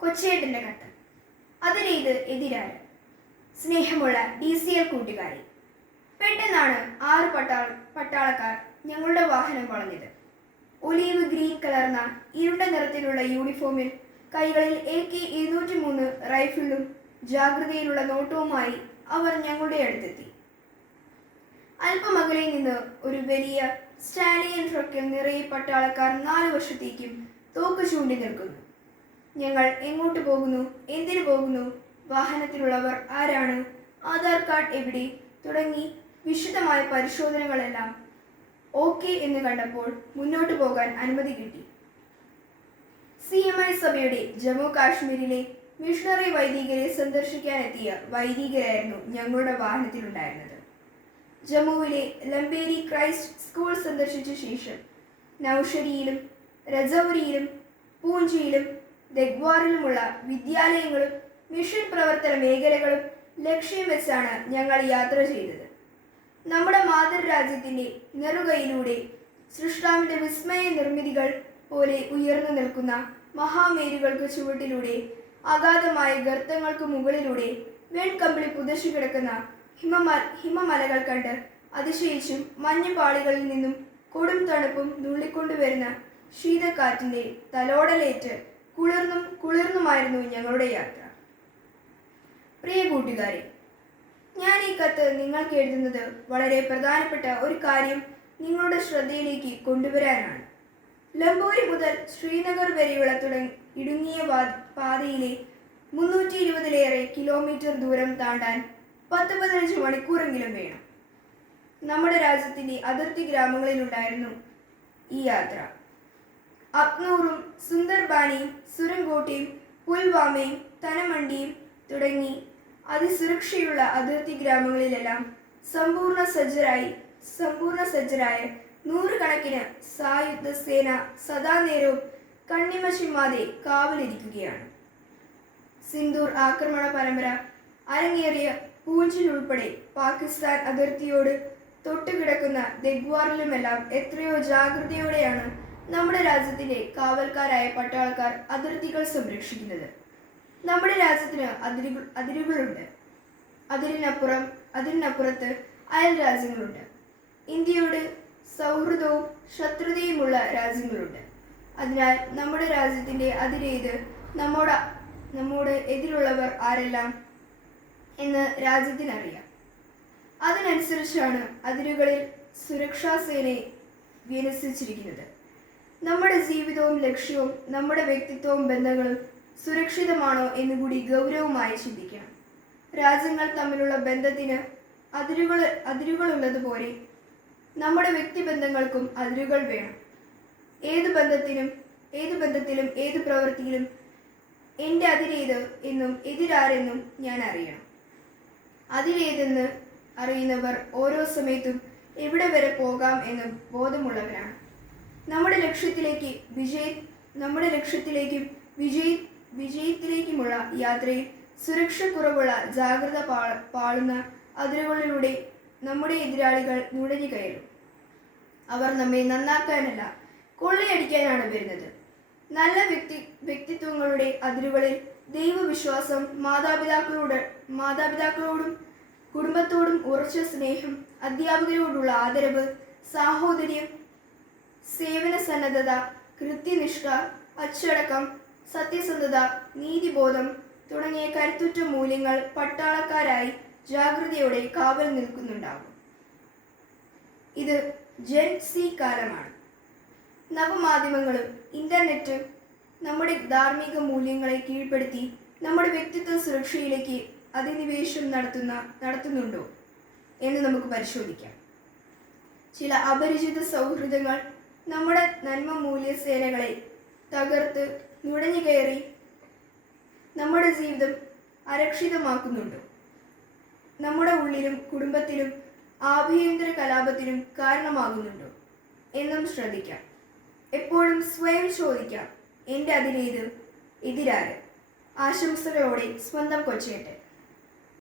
കൊച്ചേട്ടന്റെ കത്ത്. അതിലേത് എതിരാണ്. സ്നേഹമുള്ള ഡി സി എൽ കൂട്ടുകാരി. പെട്ടെന്നാണ് ആറ് പട്ടാള പട്ടാളക്കാർ ഞങ്ങളുടെ വാഹനം വളഞ്ഞത്. ഒലീവ് ഗ്രീൻ കലർന്ന ഇരുണ്ട നിറത്തിലുള്ള യൂണിഫോമിൽ കൈകളിൽ എ കെ ഇരുന്നൂറ്റി മൂന്ന് റൈഫിളും ജാഗ്രതയിലുള്ള നോട്ടവുമായി അവർ ഞങ്ങളുടെ അടുത്തെത്തി. അല്പമകലെ നിന്ന് ഒരു വലിയ സ്റ്റാലിയൻ ട്രക്കിൽ നിറയെ പട്ടാളക്കാർ നാല് വർഷത്തേക്കും തോക്ക് ചൂണ്ടി നിൽക്കുന്നു. ഞങ്ങൾ എങ്ങോട്ട് പോകുന്നു? എന്തിനു പോകുന്നു? വാഹനത്തിലുള്ളവർ ആരാണ്? ആധാർ കാർഡ് എവിടെ? തുടങ്ങി വിശദമായ പരിശോധനകളെല്ലാം ഓക്കെ എന്ന് കണ്ടപ്പോൾ മുന്നോട്ട് പോകാൻ അനുമതി കിട്ടി. സി എം ഐ സഭയുടെ ജമ്മു കാശ്മീരിലെ മിഷണറി വൈദികരെ സന്ദർശിക്കാനെത്തിയ വൈദികരായിരുന്നു ഞങ്ങളുടെ വാഹനത്തിലുണ്ടായിരുന്നത്. ജമ്മുവിലെ ലംബേരി ക്രൈസ്റ്റ് സ്കൂൾ സന്ദർശിച്ച ശേഷം നൌഷരിയിലും രജൌരിയിലും പൂഞ്ചിയിലും ദഗ്വാറിലുമുള്ള വിദ്യാലയങ്ങളും മിഷൻ പ്രവർത്തന മേഖലകളും ലക്ഷ്യം വെച്ചാണ് ഞങ്ങൾ യാത്ര ചെയ്തത്. നമ്മുടെ മാതൃരാജ്യത്തിന്റെ നെറുകയിലൂടെ സൃഷ്ടാവിന്റെ വിസ്മയ നിർമ്മിതികൾ പോലെ ഉയർന്നു നിൽക്കുന്ന മഹാമേരുകൾക്ക് ചുവട്ടിലൂടെ അഗാധമായ ഗർത്തങ്ങൾക്ക് മുകളിലൂടെ വെൺകമ്പിളി പുതച്ചു കിടക്കുന്ന ഹിമമ ഹിമമലകൾ കണ്ട് അതിശയിച്ചും മഞ്ഞുപാളികളിൽ നിന്നും കൊടും തണുപ്പും നുള്ളിക്കൊണ്ടുവരുന്ന ശീതക്കാറ്റിന്റെ തലോടലേറ്റ് കുളിർന്നും കുളിർന്നുമായിരുന്നു ഞങ്ങളുടെ യാത്ര. പ്രിയ കൂട്ടുകാരെ ഞാൻ ഈ കത്ത് നിങ്ങൾക്ക് എഴുതുന്നത് വളരെ പ്രധാനപ്പെട്ട ഒരു കാര്യം നിങ്ങളുടെ ശ്രദ്ധയിലേക്ക് കൊണ്ടുവരാനാണ്. ലംബോരി മുതൽ ശ്രീനഗർ വരെയുള്ള തുടങ്ങി ഇടുങ്ങിയ പാതയിലെ മുന്നൂറ്റി ഇരുപതിലേറെ കിലോമീറ്റർ ദൂരം താണ്ടാൻ പത്ത് പതിനഞ്ച് മണിക്കൂറെങ്കിലും വേണം. നമ്മുടെ രാജ്യത്തിന്റെ അതിർത്തി ഗ്രാമങ്ങളിലുണ്ടായിരുന്നു ഈ യാത്ര. അക്നൂറും സുന്ദർബാനിയും സുരങ്കോട്ടയും പുൽവാമയും തനമണ്ടിയും തുടങ്ങി അതിസുരക്ഷയുള്ള അതിർത്തി ഗ്രാമങ്ങളിലെല്ലാം സമ്പൂർണ സജ്ജരായി സമ്പൂർണ സജ്ജരായ നൂറുകണക്കിന് സായുധ സേന സദാ നേരവും കണ്ണിമ ചിമ്മാതെ കാവലിരിക്കുകയാണ്. സിന്ദൂർ ആക്രമണ പരമ്പര അരങ്ങേറിയ പൂഞ്ചിൽ ഉൾപ്പെടെ പാകിസ്ഥാൻ അതിർത്തിയോട് തൊട്ടുകിടക്കുന്ന ദഗ്വാറിലുമെല്ലാം എത്രയോ ജാഗ്രതയോടെയാണ് നമ്മുടെ രാജ്യത്തിലെ കാവൽക്കാരായ പട്ടാളക്കാർ അതിർത്തികൾ സംരക്ഷിക്കുന്നത്. നമ്മുടെ രാജ്യത്തിന് അതിരുകൾ അതിരുകളുണ്ട്. അതിരിനപ്പുറം അതിരിനപ്പുറത്ത് അയൽ രാജ്യങ്ങളുണ്ട്. ഇന്ത്യയോട് സൗഹൃദവും ശത്രുതയുമുള്ള രാജ്യങ്ങളുണ്ട്. അതിനാൽ നമ്മുടെ രാജ്യത്തിന്റെ അതിരേത് നമ്മോട് നമ്മോട് എതിരുള്ളവർ ആരെല്ലാം എന്ന് രാജ്യത്തിനറിയാം. അതിനനുസരിച്ചാണ് അതിരുകളിൽ സുരക്ഷാ സേനയെ വിന്യസിച്ചിരിക്കുന്നത്. നമ്മുടെ ജീവിതവും ലക്ഷ്യവും നമ്മുടെ വ്യക്തിത്വവും ബന്ധങ്ങളും സുരക്ഷിതമാണോ എന്നുകൂടി ഗൗരവമായി ചിന്തിക്കണം. രാജ്യങ്ങൾ തമ്മിലുള്ള ബന്ധത്തിന് അതിരുകൾ അതിരുകളുള്ളതുപോലെ നമ്മുടെ വ്യക്തിബന്ധങ്ങൾക്കും അതിരുകൾ വേണം. ഏത് ബന്ധത്തിനും ഏത് ബന്ധത്തിലും ഏത് പ്രവൃത്തിയിലും എന്റെ അതിരേത് എന്നും എതിരാരെന്നും ഞാൻ അറിയണം. അതിലേതെന്ന് അറിയുന്നവർ ഓരോ സമയത്തും എവിടെ വരെ പോകാം എന്ന് ബോധമുള്ളവരാണ്. നമ്മുടെ ലക്ഷ്യത്തിലേക്ക് വിജയ നമ്മുടെ ലക്ഷ്യത്തിലേക്കും വിജയ വിജയത്തിലേക്കുമുള്ള യാത്രയിൽ സുരക്ഷക്കുറവുള്ള ജാഗ്രത പാ- പാളുന്ന അതിരുകളിലൂടെ നമ്മുടെ എതിരാളികൾ നുഴഞ്ഞു കയറും. അവർ നമ്മെ നന്നാക്കാനല്ല കൊള്ളയടിക്കാനാണ് വരുന്നത്. നല്ല വ്യക്തി വ്യക്തിത്വങ്ങളുടെ അതിരുകളിൽ ദൈവവിശ്വാസം മാതാപിതാക്കളോട് മാതാപിതാക്കളോടും കുടുംബത്തോടും ഉറച്ച സ്നേഹം അധ്യാപകരോടുള്ള ആദരവ് സാഹോദര്യം സേവന സന്നദ്ധത കൃത്യനിഷ്ഠ അച്ചടക്കം സത്യസന്ധത നീതിബോധം തുടങ്ങിയ കരുത്തുറ്റ മൂല്യങ്ങൾ പട്ടാളക്കാരായി ജാഗ്രതയോടെ കാവൽ നിൽക്കുന്നുണ്ടാകും. ഇത് ജെൻ സി കാലമാണ്. നവമാധ്യമങ്ങളും ഇന്റർനെറ്റും നമ്മുടെ ധാർമ്മിക മൂല്യങ്ങളെ കീഴ്പ്പെടുത്തി നമ്മുടെ വ്യക്തിത്വ സുരക്ഷയിലേക്ക് അധിനിവേശം നടത്തുന്ന നടത്തുന്നുണ്ടോ എന്ന് നമുക്ക് പരിശോധിക്കാം. ചില അപരിചിത സൗഹൃദങ്ങൾ നമ്മുടെ നന്മ മൂല്യസേനകളെ തകർത്ത് നുഴഞ്ഞു കയറി നമ്മുടെ ജീവിതം അരക്ഷിതമാക്കുന്നുണ്ട്. നമ്മുടെ ഉള്ളിലും കുടുംബത്തിലും ആഭ്യന്തര കലാപത്തിനും കാരണമാകുന്നുണ്ടോ. എന്നും ശ്രദ്ധിക്കാം. എപ്പോഴും സ്വയം ചോദിക്കാം എന്റെ അതിലേത് എതിരാര് ആശംസകളോടെ സ്വന്തം കൊച്ചേട്ടൻ.